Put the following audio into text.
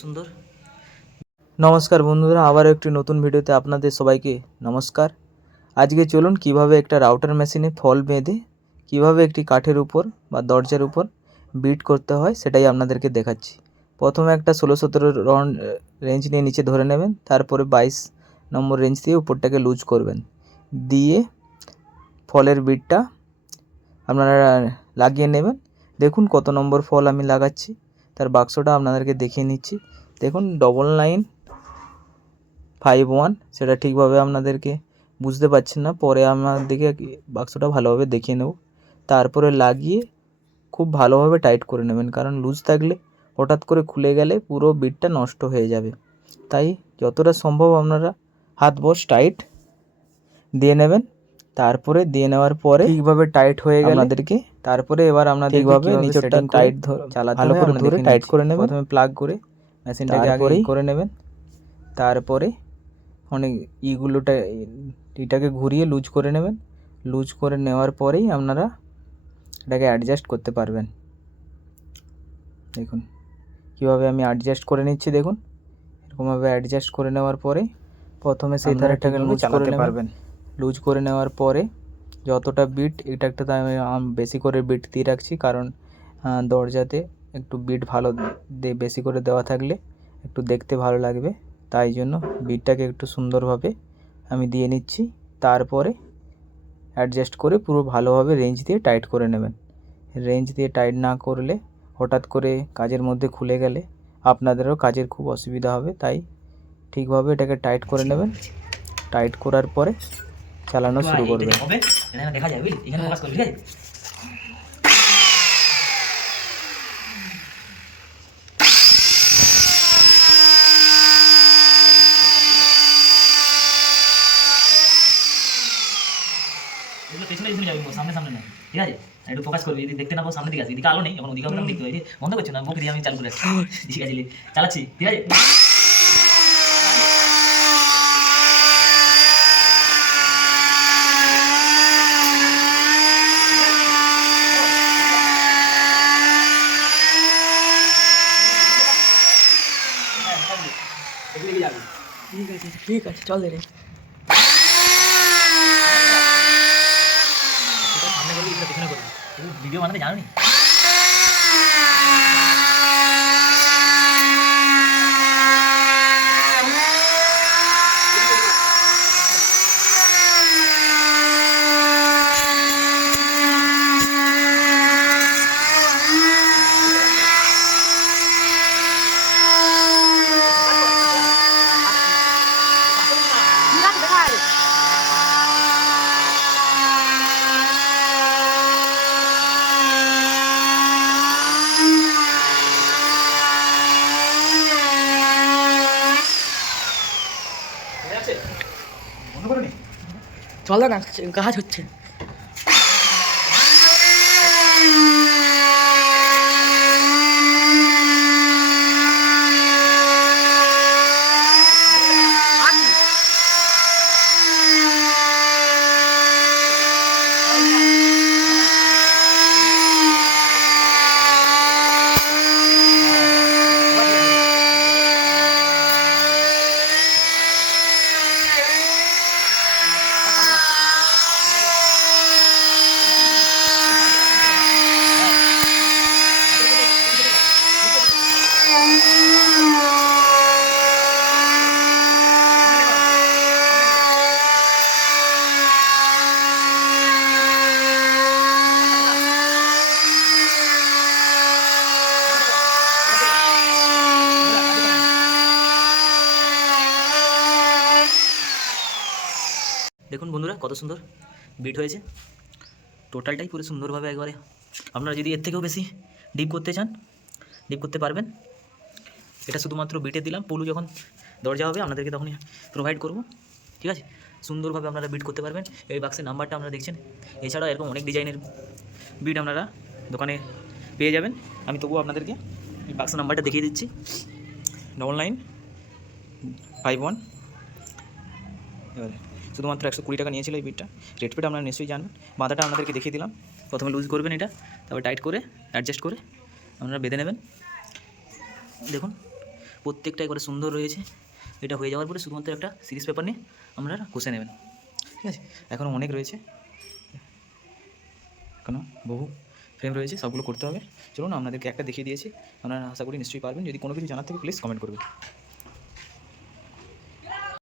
সুন্দর। নমস্কার বন্ধুরা আবার একটি নতুন ভিডিওতে আপনাদের সবাইকে নমস্কার। আজকে চলুন কীভাবে একটা রাউটার মেশিনে ফল বেঁধে, কীভাবে একটি কাঠের উপর বা দরজার উপর বিট করতে হয় সেটাই আপনাদেরকে দেখাচ্ছি। প্রথমে একটা ষোলো সতেরো রন রেঞ্জ নিয়ে নিচে ধরে নেবেন, তারপরে বাইশ নম্বর রেঞ্জ দিয়ে উপরটাকে লুজ করবেন। দিয়ে ফলের বিটটা আপনারা লাগিয়ে নেবেন। দেখুন কত নম্বর ফল আমি লাগাচ্ছি। তার বাক্সটা আপনাদেরকে দেখিয়ে নিচ্ছি। দেখুন ডবল নাইন ফাইভ ওয়ান সেটা ঠিকভাবে আপনাদেরকে বুঝতে পারছেন না। পরে আপনাদেরকে বাক্সটা ভালোভাবে দেখিয়ে নেব। তারপরে লাগিয়ে খুব ভালোভাবে টাইট করে নেবেন, কারণ লুজ থাকলে হঠাৎ করে খুলে গেলে পুরো বিটটা নষ্ট হয়ে যাবে। তাই যতটা সম্ভব আপনারা হাত বস টাইট দিয়ে নেবেন। তারপরে দিয়ে নেওয়ার পরে ঠিকভাবে টাইট হয়ে গেলে আপনাদেরকে তারপরে এবার আপনাদের ঠিকভাবে নিচেরটা টাইট চালাতে ভালো করে ধরে টাইট করে নেবেন প্রথমে প্লাগ করে মেশিনটাকে আগে করে নেবেন। তারপরে অনেক ইগুলোটা এটাকে ঘুরিয়ে লুজ করে নেবেন। লুজ করে নেওয়ার পরেই আপনারা এটাকে অ্যাডজাস্ট করতে পারবেন। দেখুন কীভাবে আমি অ্যাডজাস্ট করে নিচ্ছি দেখুন। এরকমভাবে অ্যাডজাস্ট করে নেওয়ার পরে প্রথমে সেই ধারেরটাকে লুজ করে পারবেন। লুজ করে নেওয়ার পরে যতটা বিট এটা একটা আমি বেশি করে বিট দিয়ে রাখছি। কারণ দরজাতে একটু বিট ভালো বেশি করে দেওয়া থাকলে একটু দেখতে ভালো লাগবে। তাই জন্য বিটটাকে একটু সুন্দরভাবে আমি দিয়ে নিচ্ছি। তারপরে অ্যাডজাস্ট করে পুরো ভালোভাবে রেঞ্জ দিয়ে টাইট করে নেবেন। রেঞ্জ দিয়ে টাইট না করলে হঠাৎ করে কাজের মধ্যে খুলে গেলে আপনাদেরও কাজের খুব অসুবিধা হবে। তাই ঠিকভাবে এটাকে টাইট করে নেবেন। টাইট করার পরে চালানো শুরু করবেন হবে? এটা দেখা যায় বুঝলি? এখানে ফোকাস করবি ঠিক আছে? পেছনে পেছনে যাবি সামনে সামনে না। ঠিক আছে? একটু ফোকাস করবি যদি দেখতে না পাবো সামনের দিকে আসবি এদিকে আলো নেই এখন ওদিকে আমরা দেখতে পাই বন্ধ করছি না? বুকে দিয়ে আমি চালু করে আসছি। ঠিক আছে চালাচ্ছি ঠিক আছে? ঠিক আছে ঠিক আছে চল রে এটা সামনে করবি এটা পেছনে করবি তুমি ভিডিও বানাতে জানো নি চল না কাজ হচ্ছে। দেখুন বন্ধুরা, কত সুন্দর বিট হয়েছে। টোটালটাই পুরো সুন্দরভাবে একবারে। আপনারা যদি এর থেকেও বেশি ডিপ করতে চান ডিপ করতে পারবেন। এটা শুধুমাত্র বিটে দিলাম। পলু যখন দরজা হবে, আপনাদেরকে তখনই প্রোভাইড করব। ঠিক আছে? সুন্দরভাবে আপনারা বিট করতে পারবেন। এই বাক্সের নাম্বারটা আপনারা দেখছেন। এছাড়াও এরকম অনেক ডিজাইনের বিট আপনারা দোকানে পেয়ে যাবেন। আমি তবুও আপনাদেরকে এই বাক্সের নাম্বারটা দেখিয়ে দিচ্ছি। ডবল নাইন ফাইভ ওয়ান এবারে শুধুমাত্র একশো কুড়ি টাকা নিয়েছিল এই বিটটা রেট পেটা আপনারা নিশ্চয়ই জানবেন। মাথাটা আপনাদেরকে দেখিয়ে দিলাম। প্রথমে লুজ করবেন এটা। তারপর টাইট করে অ্যাডজাস্ট করে আপনারা বেঁধে নেবেন। দেখুন। প্রত্যেকটা একবারে সুন্দর রয়েছে। এটা হয়ে যাওয়ার পরে শুধুমাত্র একটা সিরিজ পেপার নিয়ে আপনারা কষে নেবেন। ঠিক আছে? এখনও অনেক রয়েছে। এখনও বহু ফ্রেম রয়েছে, সবগুলো করতে হবে। চলুন, আপনাদেরকে একটা দেখিয়ে দিয়েছি। আপনারা আশা করি নিশ্চয়ই পারবেন। যদি কোনো কিছু জানার থেকে প্লিজ কমেন্ট করবেন।